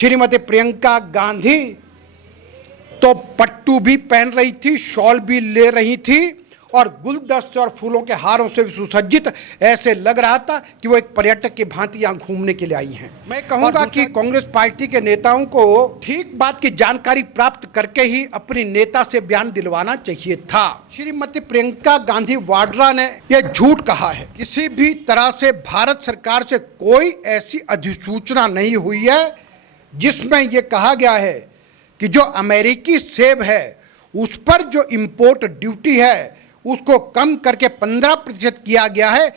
श्रीमती प्रियंका गांधी तो पट्टू भी पहन रही थी, शॉल भी ले रही थी और गुलदस्ते और फूलों के हारों से भी सुसज्जित ऐसे लग रहा था कि वो एक पर्यटक की भांति यहाँ घूमने के लिए आई हैं। मैं कहूँगा कि कांग्रेस पार्टी के नेताओं को ठीक बात की जानकारी प्राप्त करके ही अपनी नेता से बयान दिलवाना चाहिए था। श्रीमती प्रियंका गांधी वाड्रा ने यह झूठ कहा है। किसी भी तरह से भारत सरकार से कोई ऐसी अधिसूचना नहीं हुई है जिसमें यह कहा गया है कि जो अमेरिकी सेब है उस पर जो इंपोर्ट ड्यूटी है उसको कम करके 15% किया गया है।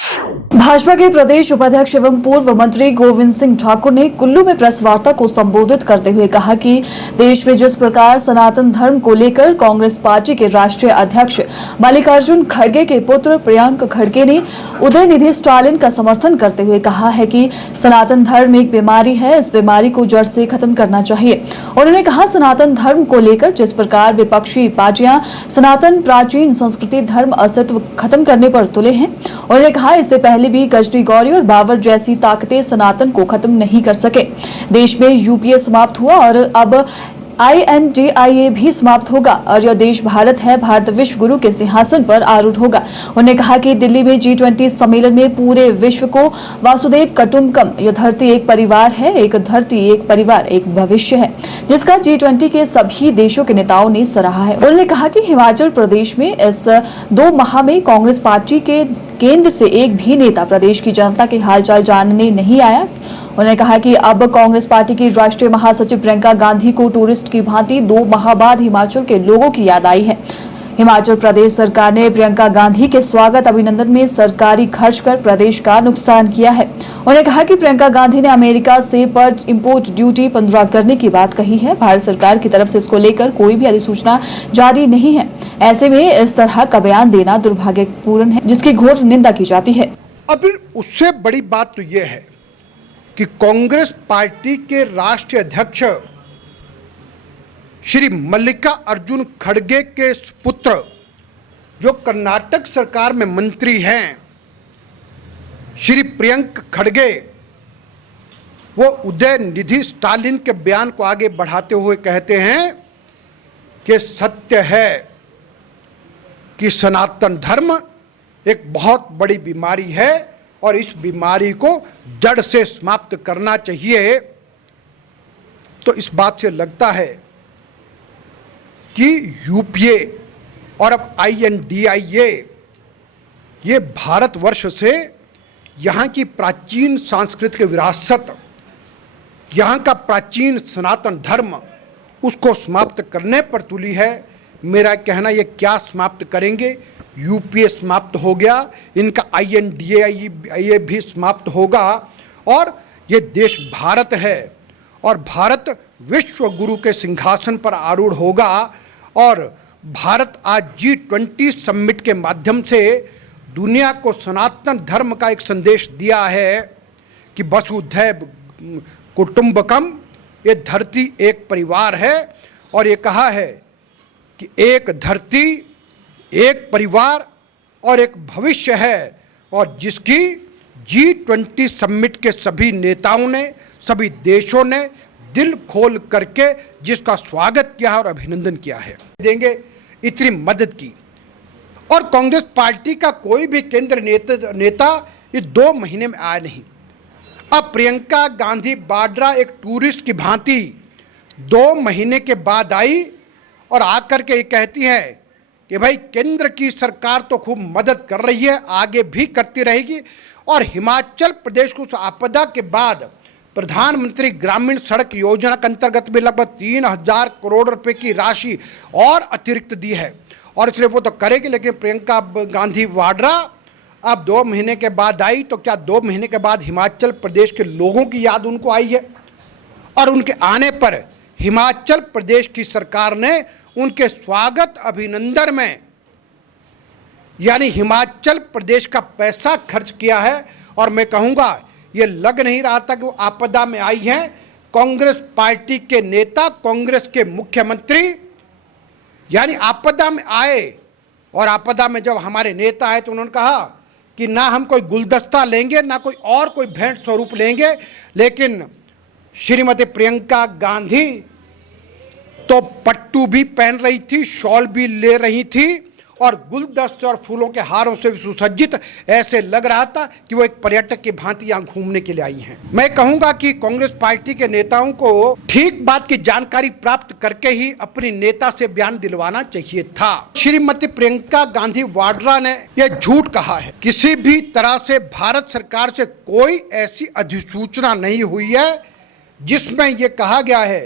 भाजपा के प्रदेश उपाध्यक्ष एवं पूर्व मंत्री गोविंद सिंह ठाकुर ने कुल्लू में प्रेस वार्ता को संबोधित करते हुए कहा कि देश में जिस प्रकार सनातन धर्म को लेकर कांग्रेस पार्टी के राष्ट्रीय अध्यक्ष मल्लिकार्जुन खड़गे के पुत्र प्रियंक खड़गे ने उदयनिधि स्टालिन का समर्थन करते हुए कहा है कि सनातन धर्म एक बीमारी है, इस बीमारी को जड़ से खत्म करना चाहिए। उन्होंने कहा सनातन धर्म को लेकर जिस प्रकार विपक्षी पार्टियां सनातन प्राचीन संस्कृति धर्म अस्तित्व खत्म करने पर तुले हैं। उन्होंने कहा इससे पहले भी गजनी गौरी और बाबर जैसी ताकतें सनातन को खत्म नहीं कर सके। देश में यूपीए समाप्त हुआ और अब INDIA भी समाप्त होगा और यह देश भारत है, भारत विश्व गुरु के सिंहासन पर आरूढ़ होगा। उन्होंने कहा कि दिल्ली में G20 सम्मेलन में पूरे विश्व को वासुदेव कुटुंबकम, यह धरती एक परिवार है, एक धरती एक परिवार एक भविष्य है, जिसका G20 के सभी देशों के नेताओं ने सराहा है। उन्होंने कहा कि हिमाचल प्रदेश में इस 2 माह में कांग्रेस पार्टी के केंद्र से एक भी नेता प्रदेश की जनता के हालचाल जानने नहीं आया। उन्होंने कहा कि अब कांग्रेस पार्टी की राष्ट्रीय महासचिव प्रियंका गांधी को टूरिस्ट की भांति 2 माह बाद हिमाचल के लोगों की याद आई है। हिमाचल प्रदेश सरकार ने प्रियंका गांधी के स्वागत अभिनंदन में सरकारी खर्च कर प्रदेश का नुकसान किया है। उन्होंने कहा कि प्रियंका गांधी ने अमेरिका से पर इंपोर्ट ड्यूटी 15 करने की बात कही है। भारत सरकार की तरफ से इसको लेकर कोई भी अधिसूचना जारी नहीं है। ऐसे में इस तरह का बयान देना दुर्भाग्यपूर्ण है, जिसकी घोर निंदा की जाती है। अब उससे बड़ी बात तो यह है कि कांग्रेस पार्टी के राष्ट्रीय अध्यक्ष श्री मल्लिकार्जुन खड़गे के पुत्र जो कर्नाटक सरकार में मंत्री हैं, श्री प्रियंक खड़गे, वो उदयनिधि स्टालिन के बयान को आगे बढ़ाते हुए कहते हैं कि सत्य है कि सनातन धर्म एक बहुत बड़ी बीमारी है और इस बीमारी को जड़ से समाप्त करना चाहिए। तो इस बात से लगता है कि यूपीए और अब INDIA ये भारतवर्ष से यहाँ की प्राचीन सांस्कृतिक विरासत, यहाँ का प्राचीन सनातन धर्म, उसको समाप्त करने पर तुली है। मेरा कहना ये क्या समाप्त करेंगे? यूपीए समाप्त हो गया, इनका INDIA भी समाप्त होगा और ये देश भारत है और भारत विश्व गुरु के सिंहासन पर आरूढ़ होगा। और भारत आज G20 समिट के माध्यम से दुनिया को सनातन धर्म का एक संदेश दिया है कि वसुधैव कुटुंबकम, ये धरती एक परिवार है और ये कहा है कि एक धरती एक परिवार और एक भविष्य है और जिसकी G20 समिट के सभी नेताओं ने, सभी देशों ने दिल खोल करके जिसका स्वागत किया और अभिनंदन किया है, देंगे इतनी मदद की। और कांग्रेस पार्टी का कोई भी केंद्र नेता इस 2 महीने में आया नहीं। अब प्रियंका गांधी वाड्रा एक टूरिस्ट की भांति 2 महीने के बाद आई और आकर के ये कहती है कि भाई केंद्र की सरकार तो खूब मदद कर रही है, आगे भी करती रहेगी और हिमाचल प्रदेश को उस आपदा के बाद प्रधानमंत्री ग्रामीण सड़क योजना के अंतर्गत में लगभग 3000 करोड़ रुपए की राशि और अतिरिक्त दी है और इसलिए वो तो करेगी। लेकिन प्रियंका गांधी वाड्रा अब 2 महीने के बाद आई तो क्या 2 महीने के बाद हिमाचल प्रदेश के लोगों की याद उनको आई है? और उनके आने पर हिमाचल प्रदेश की सरकार ने उनके स्वागत अभिनंदन में यानी हिमाचल प्रदेश का पैसा खर्च किया है। और मैं कहूँगा ये लग नहीं रहा था कि वो आपदा में आई हैं। कांग्रेस पार्टी के नेता, कांग्रेस के मुख्यमंत्री यानी आपदा में आए और आपदा में जब हमारे नेता आए तो उन्होंने कहा कि ना हम कोई गुलदस्ता लेंगे, ना कोई भेंट स्वरूप लेंगे, लेकिन श्रीमती प्रियंका गांधी तो पट्टू भी पहन रही थी, शॉल भी ले रही थी और गुलदस्ते और फूलों के हारों से भी सुसज्जित ऐसे लग रहा था कि वो एक पर्यटक की भांति यहाँ घूमने के लिए आई हैं। मैं कहूंगा कि कांग्रेस पार्टी के नेताओं को ठीक बात की जानकारी प्राप्त करके ही अपनी नेता से बयान दिलवाना चाहिए था। श्रीमती प्रियंका गांधी वाड्रा ने यह झूठ कहा है। किसी भी तरह से भारत सरकार से कोई ऐसी अधिसूचना नहीं हुई है जिसमें यह कहा गया है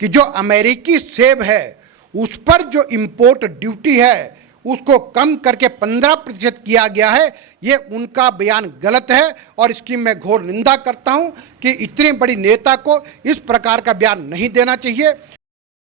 कि जो अमेरिकी सेब है उस पर जो इंपोर्ट ड्यूटी है उसको कम करके 15% किया गया है। ये उनका बयान गलत है और इसकी मैं घोर निंदा करता हूं कि इतनी बड़ी नेता को इस प्रकार का बयान नहीं देना चाहिए।